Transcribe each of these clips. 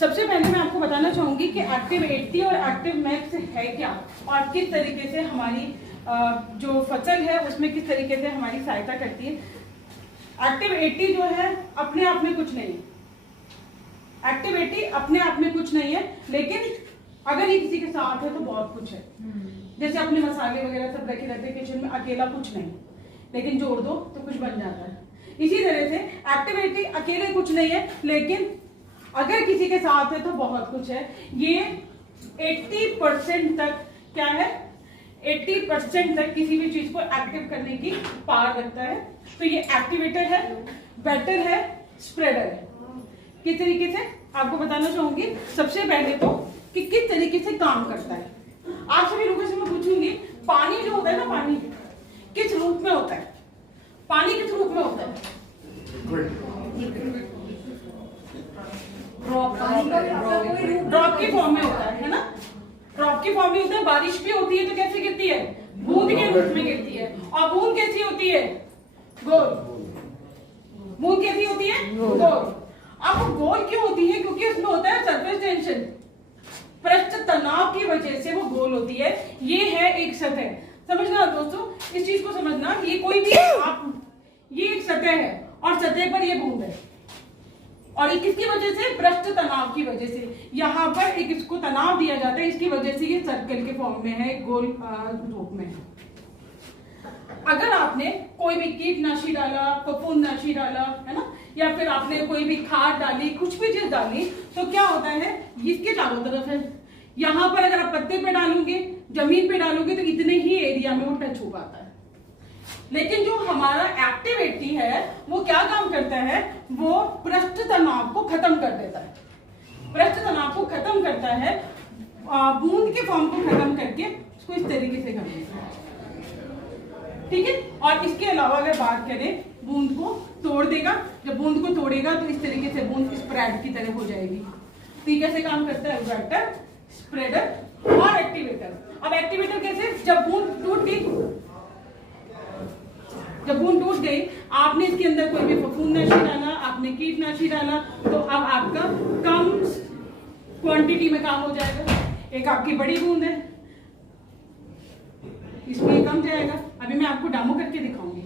सबसे पहले मैं आपको बताना चाहूंगी कि एक्टिव 80 और एक्टिव मैक्स है क्या और किस तरीके से हमारी जो फसल है उसमें किस तरीके से हमारी सहायता करती है। एक्टिव 80 जो है अपने आप में कुछ नहीं है। एक्टिव 80 अपने आप में कुछ नहीं है, लेकिन अगर ये किसी के साथ है तो बहुत कुछ है। जैसे अपने मसाले वगैरह सब रखे रहते हैं किचन में, अकेला कुछ नहीं, लेकिन जोड़ दो तो कुछ बन जाता है। इसी तरह से एक्टिव 80 अकेले कुछ नहीं है, लेकिन अगर किसी के साथ है तो बहुत कुछ है। ये 80% तक क्या है, 80% तक किसी भी चीज को एक्टिव करने की पावर रखता है। तो ये एक्टिवेटर है, वेटर है, स्प्रेडर है। किस तरीके से आपको बताना चाहूंगी। सबसे पहले तो कि किस तरीके से काम करता है। आप सभी लोगों से मैं पूछूंगी, पानी जो होता है ना, पानी किस रूप में होता है? पानी किस रूप में होता है? ड्रॉप की फॉर्म में होता है ना? ड्रॉप की फॉर्म में होता है। बारिश भी होती है तो कैसे गिरती है? बूंद के रूप में गिरती है। और बूंद कैसी होती है? गोल। बूंद कैसी होती है? गोल। अब गोल क्यों होती है? क्योंकि उसमें होता है सरफेस टेंशन, पृष्ठ तनाव की वजह से वो गोल होती है। ये है एक सतह। समझना दोस्तों, इस चीज को समझना, ये कोई भी आप, ये एक सतह है और सतह पर ये बूंद है। और ये किसकी वजह से? पृष्ठ तनाव की वजह से। यहाँ पर एक इसको तनाव दिया जाता है, इसकी वजह से ये सर्कल के फॉर्म में है, गोल रूप में है। अगर आपने कोई भी कीटनाशी डाला, फफूंदनाशी डाला, है ना, या फिर आपने कोई भी खाद डाली, कुछ भी चीज डाली, तो क्या होता है, इसके चारों तरफ है। यहाँ पर अगर आप पत्ते पे डालोगे, जमीन पे डालोगे, तो इतने ही एरिया में वो टच हो पाता है। लेकिन जो हमारा एक्टिव 80 है वो क्या काम करता है? वो पृष्ठ तनाव को खत्म कर देता है। पृष्ठ तनाव को खत्म करता है, बूंद के फॉर्म को खत्म करके उसको इस तरीके से कर देता है। ठीक है। और इसके अलावा अगर बात करें, बूंद को तोड़ देगा। जब बूंद को तोड़ेगा तो इस तरीके से बूंद स्प्रेड की तरह हो जाएगी। तो ये कैसे काम करता है? वेटर, स्प्रेडर और एक्टिवेटर। अब एक्टिवेटर कैसे? जब बूंद टूट गई, जब बूंद टूट गई, आपने इसके अंदर कोई भी फफूंदनाशी डाला, आपने कीटनाशी डाला, तो अब आपका कम क्वांटिटी में काम हो जाएगा। एक आपकी बड़ी बूंद है, इसमें कम जाएगा। अभी मैं आपको डेमो करके दिखाऊंगी।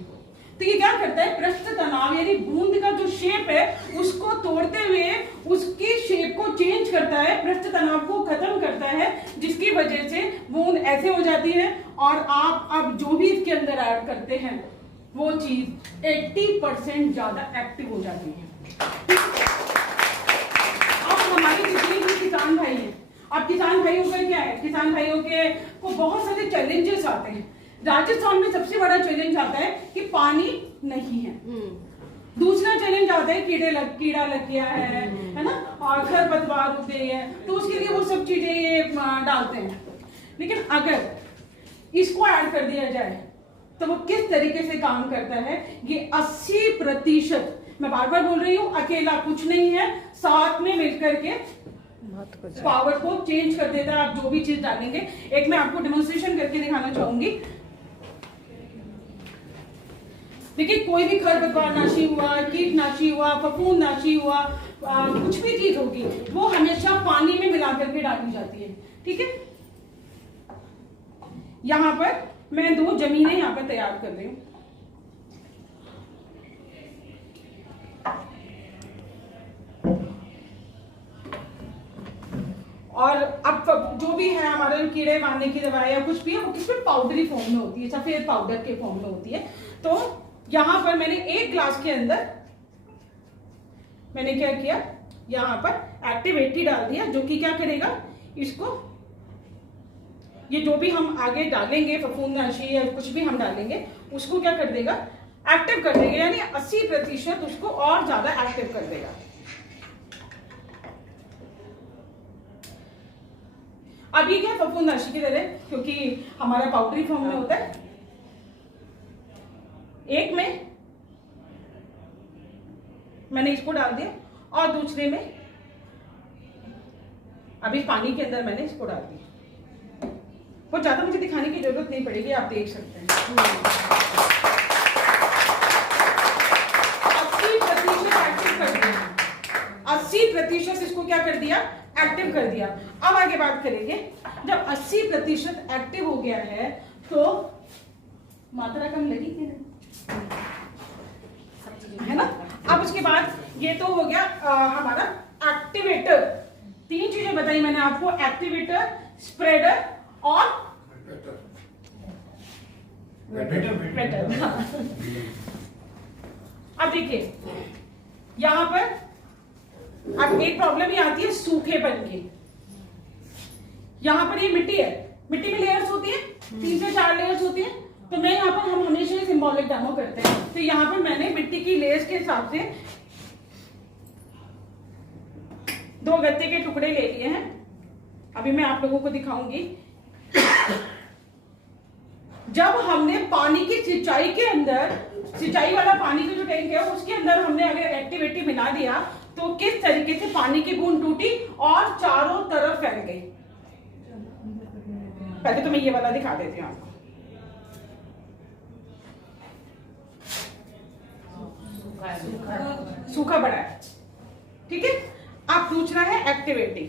तो ये क्या करता है? पृष्ठ तनाव यानी बूंद का जो शेप है उसको तोड़ते हुए उसकी शेप को चेंज करता है, पृष्ठ तनाव को खत्म करता है, जिसकी वजह से बूंद ऐसे हो जाती है। और आप अब जो भी इसके अंदर ऐड करते हैं वो चीज 80% ज्यादा एक्टिव हो जाती है। अब हमारे जितने भी किसान भाई हैं, अब किसान भाइयों का क्या है, किसान भाइयों के को बहुत सारे चैलेंजेस आते हैं। राजस्थान में सबसे बड़ा चैलेंज आता है कि पानी नहीं है। दूसरा चैलेंज आता है कीड़ा लग गया है ना, और खरपतवार उग गई है, तो उसके लिए वो सब चीजें ये डालते हैं। लेकिन अगर इसको ऐड कर दिया जाए तो वो किस तरीके से काम करता है, ये 80%, मैं बार बार बोल रही हूँ, अकेला कुछ नहीं है, साथ में मिलकर के पावर को चेंज कर देता है। आप जो भी चीज डालेंगे, एक मैं आपको डेमोन्स्ट्रेशन करके दिखाना चाहूंगी। देखिए, कोई भी खरपतवारनाशी हुआ, कीटनाशी हुआ, फफूंदनाशी हुआ, कुछ भी चीज होगी, वो हमेशा पानी में मिला करके डाली जाती है। ठीक है। यहां पर मैं 2 जमीनें यहां पर तैयार कर रही हूं। और अब जो भी है हमारे कीड़े मारने की दवाई या कुछ भी है, वो किसमें पाउडरी फॉर्म में होती है, सफेद पाउडर के फॉर्म में होती है। तो यहां पर मैंने 1 ग्लास के अंदर मैंने क्या किया, यहां पर एक्टिव 80 डाल दिया, जो कि क्या करेगा, इसको, ये जो भी हम आगे डालेंगे, फफूंदनाशी या कुछ भी हम डालेंगे, उसको क्या कर देगा, एक्टिव कर देगा। यानी 80% उसको और ज्यादा एक्टिव कर देगा। अब ये क्या, फफूंदनाशी की तरह, क्योंकि हमारा पाउडरी फॉर्म में होता है। एक में मैंने इसको डाल दिया और दूसरे में अभी पानी के अंदर मैंने इसको डाल दिया। बहुत ज्यादा मुझे दिखाने की जरूरत नहीं पड़ेगी, आप देख सकते हैं। 80% एक्टिव कर दिया, 80% इसको क्या कर दिया, एक्टिव कर दिया। अब आगे बात करेंगे, जब 80% एक्टिव हो गया है तो मात्रा कम लगी कि नहीं, है ना। अब उसके बाद ये तो हो गया हमारा एक्टिवेटर। 3 चीजें बताई मैंने आपको, एक्टिवेटर, स्प्रेडर और वेटर। हाँ। अब देखिए यहां पर अब एक प्रॉब्लम ये आती है सूखेपन की। यहां पर ये मिट्टी है, मिट्टी में लेयर्स होती है, 3 से 4 लेयर्स होती है। तो मैं यहाँ पर, हम हमेशा सिंबॉलिक डेमो करते हैं, तो यहाँ पर मैंने मिट्टी की लेयर्स के हिसाब से 2 गत्ते के टुकड़े ले लिए हैं। अभी मैं आप लोगों को दिखाऊंगी। जब हमने पानी की सिंचाई के अंदर, सिंचाई वाला पानी का जो टैंक है उसके अंदर हमने अगर एक्टिविटी मिला दिया तो किस तरीके से पानी की बूंद टूटी और चारों तरफ फैल गई। पहले तो मैं ये वाला दिखा देती हूँ आपको। सूखा बड़ा है, ठीक है। आप पूछ रहा है एक्टिविटी,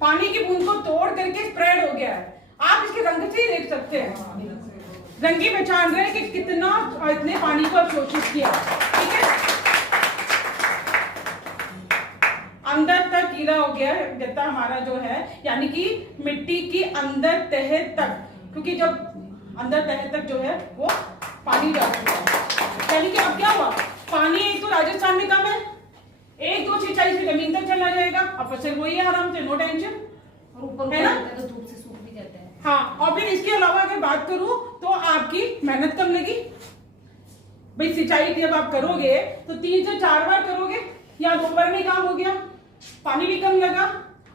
पानी की बूंद को तोड़ करके स्प्रेड हो गया है। आप इसके रंग से ही देख सकते हैं, रंग की पहचान रहे हैं कि कितना इतने पानी को अवशोषित किया, ठीक है। अंदर तक कीड़ा हो गया है गत्ता हमारा जो है, यानी कि मिट्टी की अंदर तह तक, क्योंकि जब अंदर तह तक जो है वो पानी जा चुका है। यानी कि अब क्या हुआ, पानी एक तो राजस्थान में कम है, 1-2 सिंचाई से जमीन तक चला जाएगा, अब फसल वही है आराम से, नो टेंशन, है ना। तो धूप से सूख भी जाता है। हाँ, और फिर इसके अलावा अगर बात करूं तो आपकी मेहनत कम लगी। भाई सिंचाई जब आप करोगे तो 3 से 4 बार करोगे, या 2 बार में काम हो गया, पानी भी कम लगा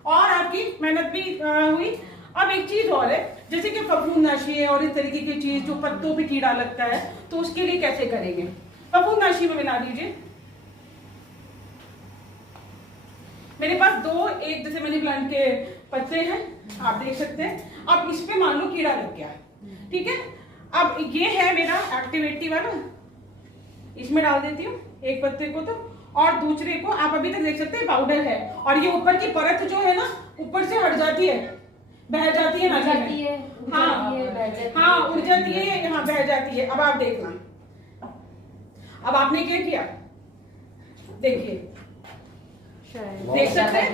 और आपकी मेहनत भी हुई। अब एक चीज और है, जैसे कि फफूंदनाशी है और इस तरीके की चीज जो पत्तों पे कीड़ा लगता है, तो उसके लिए कैसे करेंगे। फफूंदनाशी में मिला दीजिए। मेरे पास 2 एक जैसे मनी प्लांट के पत्ते हैं, आप देख सकते हैं। अब इस पे मान लो कीड़ा लग गया, ठीक है। अब ये है मेरा एक्टिवेटी वाला, इसमें डाल देती हूँ एक पत्ते को तो, और दूसरे को आप अभी तक देख सकते हैं पाउडर है, और ये ऊपर की परत जो है ना ऊपर से हट जाती है, बह जाती है, हाँ हाँ उड़ जाती है, यहाँ बह जाती है। अब आप देखना, अब आपने क्या किया, देखिए देख सकते हैं,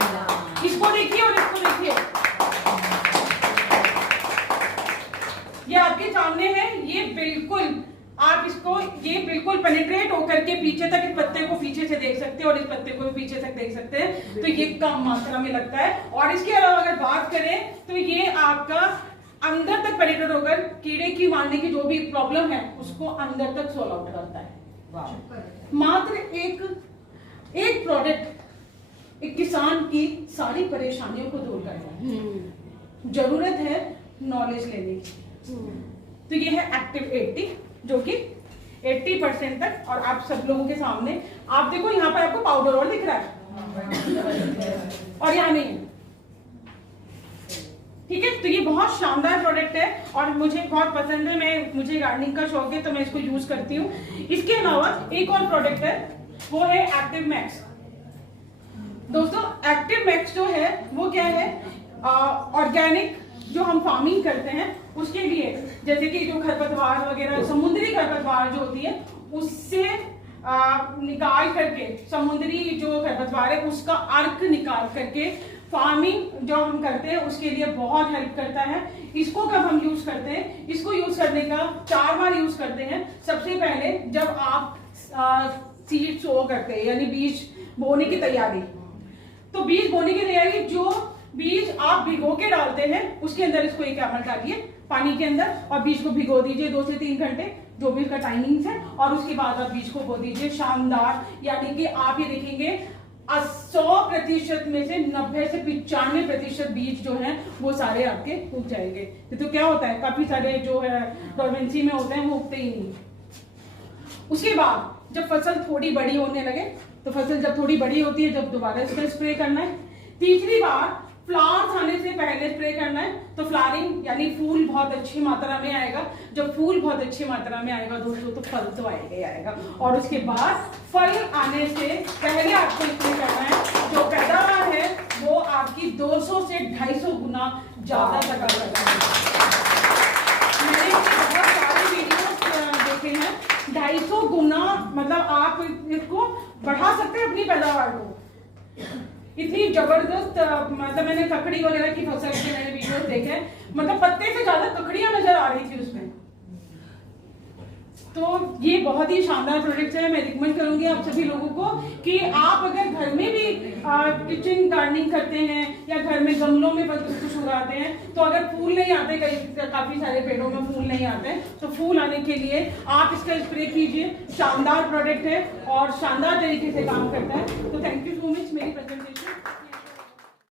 इसको देखिए और इसको देखिए, ये आपके सामने है। ये बिल्कुल आप इसको, ये बिल्कुल पेनिट्रेट होकर के पीछे तक, इस पत्ते को पीछे से देख सकते हैं और इस पत्ते को भी पीछे तक देख सकते हैं, तो ये कम मात्रा में लगता है। और इसके अलावा अगर बात करें तो ये आपका अंदर तक पेनिट्रेट होकर कीड़े की मारने की जो भी प्रॉब्लम है उसको अंदर तक सोल्व आउट करता है। मात्र एक प्रोडक्ट एक किसान की सारी परेशानियों को दूर करता है। जरूरत है नॉलेज लेने की। तो ये है एक्टिव 80, जो कि 80% तक, और आप सब लोगों के सामने आप देखो, यहाँ पर आपको पाउडर और दिख रहा है और यहाँ नहीं है, ठीक है। तो ये बहुत शानदार प्रोडक्ट है और मुझे बहुत पसंद है, मुझे गार्डनिंग का शौक है तो मैं इसको यूज करती हूँ। इसके अलावा एक और प्रोडक्ट है, वो है एक्टिव मैक्स। दोस्तों एक्टिव मैक्स जो है वो क्या है, ऑर्गेनिक जो हम फार्मिंग करते हैं उसके लिए, जैसे कि जो खरपतवार वगैरह, समुद्री खरपतवार जो होती है उससे निकाल करके, समुद्री जो खरपतवार है उसका अर्क निकाल करके फार्मिंग जो हम करते हैं उसके लिए बहुत हेल्प करता है। इसको कब हम यूज करते हैं, इसको यूज करने का 4 बार यूज करते हैं। सबसे पहले जब आप सीड सो करते हैं, यानी बीज बोने की तैयारी, तो बीज बोने की तैयारी, जो बीज आप भिगो के डालते हैं उसके अंदर इसको एक कैमल डालिए पानी के अंदर और बीज को भिगो दीजिए 2 से 3 घंटे, जो भी उसका टाइमिंग्स है, और उसके बाद आप बीज को बो दीजिए। शानदार, यानी कि आप ये देखेंगे 100% में से 90 से 95% बीज जो है वो सारे आपके उग जाएंगे। तो क्या होता है, काफी सारे जो है डोरमेंसी में होते हैं वो उगते ही नहीं। उसके बाद जब फसल थोड़ी बड़ी होने लगे, तो फसल जब थोड़ी बड़ी होती है, जब दोबारा इसका स्प्रे करना है। तीसरी बार फ्लावर्स आने से पहले स्प्रे करना है, तो फ्लावरिंग यानी फूल बहुत अच्छी मात्रा में आएगा। जब फूल बहुत अच्छी मात्रा में आएगा दोस्तों, तो फल तो आएगा ही आएगा, और उसके बाद फल आने से पहले आपको स्प्रे करना है ज्यादा सका करता है। मैंने बहुत सारे वीडियोस देखे हैं, 250 गुना मतलब आप इसको बढ़ा सकते हैं अपनी पैदावार को। इतनी जबरदस्त मतलब मैंने ककड़ी वगैरह की फसल के मैंने वीडियोस देखे, मतलब पत्ते से ज्यादा ककड़ियां नजर आ रही थी उसमें। तो ये बहुत ही शानदार प्रोडक्ट है। मैं रिकमेंड करूंगी आप सभी लोगों को कि आप अगर घर में भी किचन गार्डनिंग करते हैं या घर में गमलों में कुछ उगाते हैं, तो अगर फूल नहीं आते, काफी सारे पेड़ों में फूल नहीं आते हैं, तो फूल आने के लिए आप इसका स्प्रे कीजिए। शानदार प्रोडक्ट है और शानदार तरीके से काम करता है। तो थैंक यू सो मच मेरी प्रेजेंटेशन